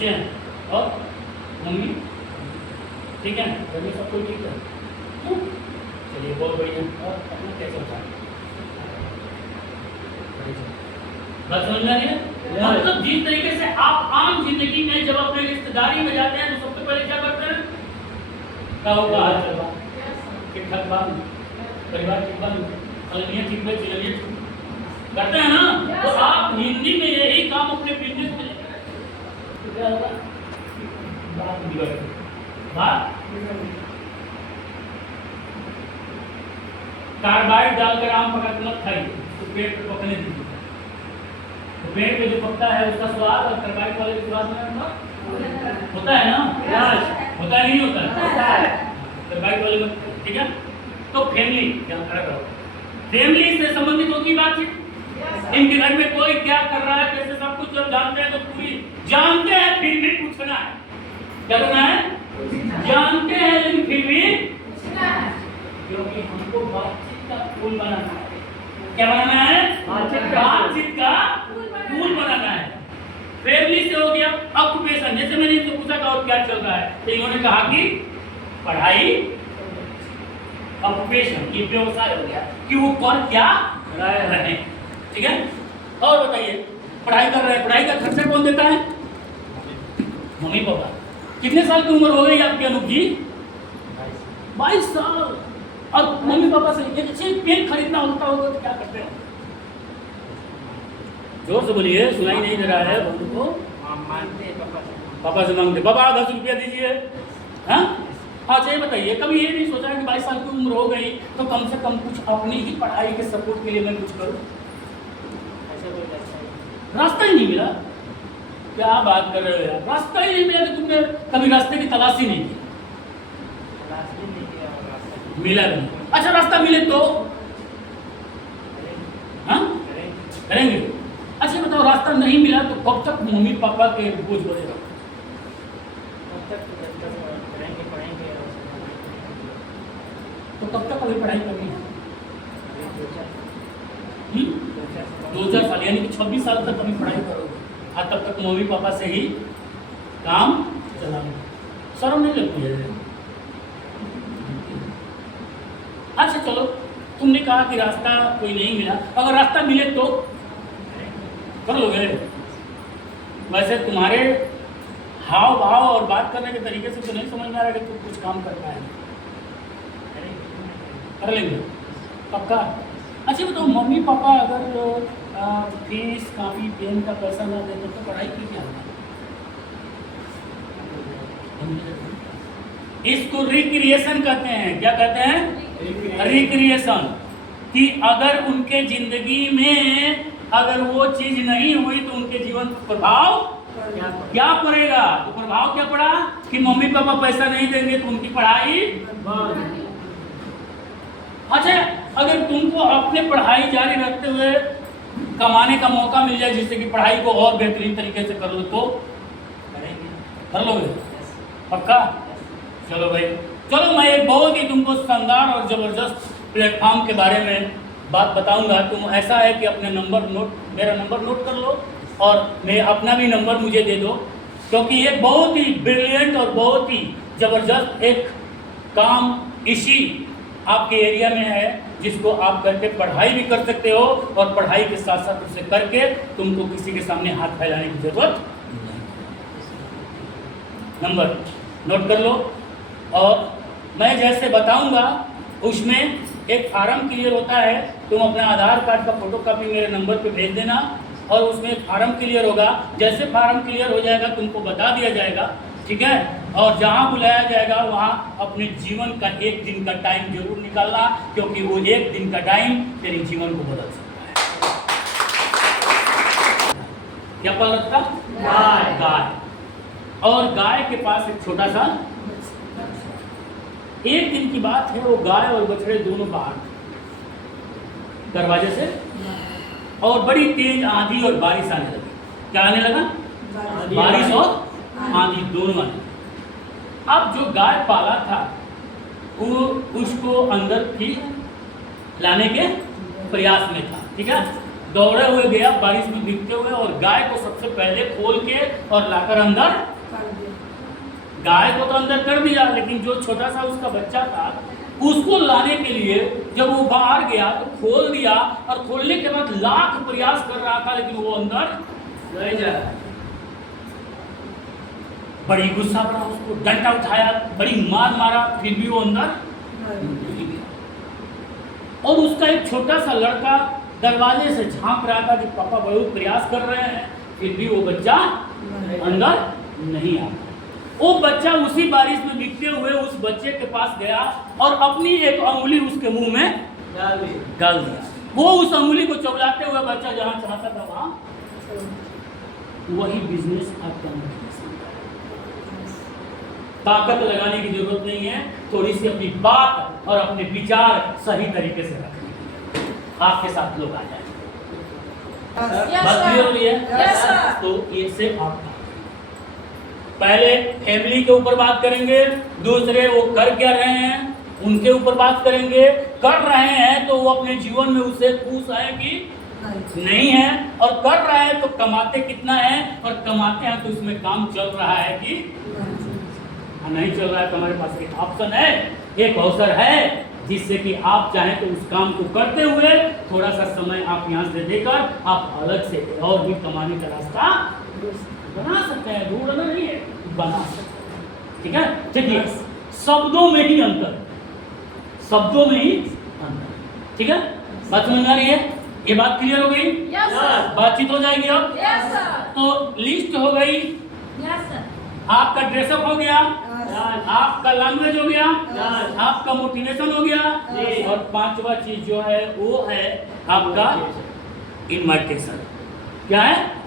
बच्चे हैं और मम्मी ठीक है, घर में सब कोई ठीक है? चलिए बहुत बढ़िया। और अपना क्या चलता है? बात समझ में आ रही है? मतलब जिस तरीके से आप आम जिंदगी में जब अपने रिश्तेदारी में जाते हैं तो सबसे पहले क्या करते हैं? क्या होगा? हाल चल रहा ठीक ठाक बात, परिवार ठीक बात, अलनिया ठीक बात, चिलनिया ठीक करते हैं ना। तो आप हिंदी में यही काम अपने बिजनेस में तो क्या होगा? बात बिगड़ बात कार्बाइड डालकर आम पका के मत खाइए, तो पेट पे पकने दीजिए। तो पेट पे जो पकता है उसका स्वाद और कार्बाइड वाले के स्वाद में होता है ना? होता है नहीं होता है? कार्बाइड वाले में ठीक है। तो फैमिली ध्यान रखो, फैमिली से संबंधित होगी बातचीत। इनके घर में कोई क्या कर रहा है, कैसे सब कुछ जब जानते हैं तो पूरी जानते हैं, फिर भी पूछना है। क्या करना है? जानते हैं लेकिन फिर भी पूछना है, क्योंकि हमको बातचीत का पुल बनाना है। क्या बनाना है? बातचीत का पुल बनाना है। फैमिली से हो गया। ऑक्यूपेशन, जैसे मैंने इनसे पूछा था और क्या चल रहा है, तो इन्होंने कहा कि पढ़ाई। ऑक्यूपेशन ये व्यवसाय हो गया कि वो कौन क्या रहे हैं, ठीक है। और बताइए, पढ़ाई कर रहे हैं, पढ़ाई का खर्चा कौन देता है? Mummy papa. कितने साल की उम्र हो गई आपकी अनूप जी? 22 साल। और मम्मी पापा से एक अच्छी पेन खरीदना होता होगा तो क्या करते हो? जोर से बोलिए, सुनाई नहीं दे रहा है बंधु को। पापा से मांगते, पापा 10 रुपया दीजिए। हाँ अच्छा, ये बताइए, कभी ये नहीं सोचा कि 22 साल की उम्र हो गई तो कम से कम कुछ अपनी ही पढ़ाई के सपोर्ट के लिए मैं कुछ करूं? रास्ता ही नहीं मिला। क्या बात कर रहे हो यार, रास्ता ही नहीं मिला कि तुमने कभी रास्ते की तलाश ही नहीं की? मिला नहीं। अच्छा, रास्ता मिले तो हाँ करेंगे। अच्छा बताओ, रास्ता नहीं मिला तो कब तक मम्मी पापा के बोझ बढ़ेगा? तो कब तक अभी पढ़ाई करनी है? 2-4 साल, यानी कि 26 साल तक अभी पढ़ाई करोगे। हाँ, तब तक मम्मी पापा से ही काम चलाना। शर्म नहीं लगती है? अच्छा चलो, तुमने कहा कि रास्ता कोई नहीं मिला, अगर रास्ता मिले तो कर लोगे? वैसे तुम्हारे हाव भाव और बात करने के तरीके से तो नहीं समझ में आ रहा कि तुम कुछ काम कर पाएंगे। कर लेंगे पक्का? अच्छा बताओ, मम्मी पापा अगर फीस कापी पेन का पैसा ना दे तो पढ़ाई की क्या होगा? इसको रिक्रिएशन कहते हैं। क्या कहते हैं? रिक्रिएशन। कि अगर उनके जिंदगी में अगर वो चीज नहीं हुई तो उनके जीवन पर प्रभाव क्या पड़ेगा? तो प्रभाव क्या पड़ा कि मम्मी पापा पैसा नहीं देंगे तो उनकी पढ़ाई। अच्छा, अगर तुमको अपने पढ़ाई जारी रखते हुए कमाने का मौका मिल जाए जिससे कि पढ़ाई को और बेहतरीन तरीके से कर लो तो कर लोगे? पक्का? चलो भाई, चलो मैं एक बहुत ही तुमको शानदार और जबरदस्त प्लेटफॉर्म के बारे में बात बताऊंगा। तुम ऐसा है कि अपने मेरा नंबर नोट कर लो और मैं अपना भी नंबर मुझे दे दो, क्योंकि ये बहुत ही ब्रिलियंट और बहुत ही जबरदस्त एक काम इसी आपके एरिया में है, जिसको आप करके पढ़ाई भी कर सकते हो और पढ़ाई के साथ साथ उसे करके तुमको किसी के सामने हाथ फैलाने की जरूरत नहीं। नंबर नोट कर लो। और मैं जैसे बताऊंगा उसमें एक फार्म क्लियर होता है, तुम अपना आधार कार्ड का फोटोकॉपी मेरे नंबर पे भेज देना और उसमें एक फार्म क्लियर होगा। जैसे फार्म क्लियर हो जाएगा तुमको बता दिया जाएगा, ठीक है। और जहाँ बुलाया जाएगा वहाँ अपने जीवन का 1 दिन का टाइम जरूर निकालना, क्योंकि वो 1 दिन का टाइम तेरे जीवन को बदल सकता है। क्या पाल रखता? गाय। और गाय के पास एक छोटा सा, एक दिन की बात है, वो गाय और बछड़े दोनों बाहर दरवाजे से, और बड़ी तेज आंधी और बारिश आने लगी। क्या आने लगा? बारिश और आंधी दोनों आने। अब जो गाय पाला था वो उसको अंदर भी लाने के प्रयास में था, ठीक है। दौड़े हुए गया बारिश में भीगते हुए और गाय को सबसे पहले खोल के और लाकर अंदर, गाय को तो अंदर कर दिया, लेकिन जो छोटा सा उसका बच्चा था उसको लाने के लिए जब वो बाहर गया तो खोल दिया, और खोलने के बाद लाख प्रयास कर रहा था लेकिन वो अंदर नहीं जा रहा। बड़ी गुस्सा बना, उसको डंडा उठाया, बड़ी मार मारा, फिर भी वो अंदर नहीं गया। और उसका एक छोटा सा लड़का दरवाजे से झांक रहा था कि पापा बहुत प्रयास कर रहे हैं, फिर भी वो बच्चा अंदर नहीं आ रहा। वो बच्चा उसी बारिश में भीगते हुए उस बच्चे के पास गया और अपनी एक अंगुली उसके मुंह में डाल दिया। वो उस अंगुली को चबलाते हुए बच्चा जहां चाहता था वहां, वही बिजनेस आपका ताकत लगाने की जरूरत नहीं है, थोड़ी सी अपनी बात और अपने विचार सही तरीके से रखने, आपके साथ लोग आ जाएंगे। बात क्लियर हो रही है? तो ये से आपका पहले फैमिली के ऊपर बात करेंगे, दूसरे वो कर क्या रहे हैं उनके ऊपर बात करेंगे। कर रहे हैं तो वो अपने जीवन में उसे खुश है कि नहीं है, और कर रहे हैं तो कमाते कितना है, और कमाते हैं तो उसमें काम चल रहा है कि नहीं चल रहा है। तो हमारे पास एक ऑप्शन है, एक अवसर है जिससे कि आप चाहें तो उस काम को करते हुए थोड़ा सा समय आप यहाँ से देकर आप अलग से और भी कमाने का रास्ता बना सकते हैं, ढूंढना नहीं है, बना सकते हैं। ठीक है, देखिए शब्दों में ही अंतर, शब्दों में ही अंतर। ठीक है, बात समझ में आ रही है? ये बात क्लियर हो गई? Yes sir. बातचीत हो जाएगी अब? Yes sir. तो लिस्ट हो गई, यस सर। आपका ड्रेसअप हो गया, आपका लैंग्वेज हो गया, आपका मोटिवेशन हो गया, और पांचवा चीज जो है वो है आपका इनविटेशन। क्या है?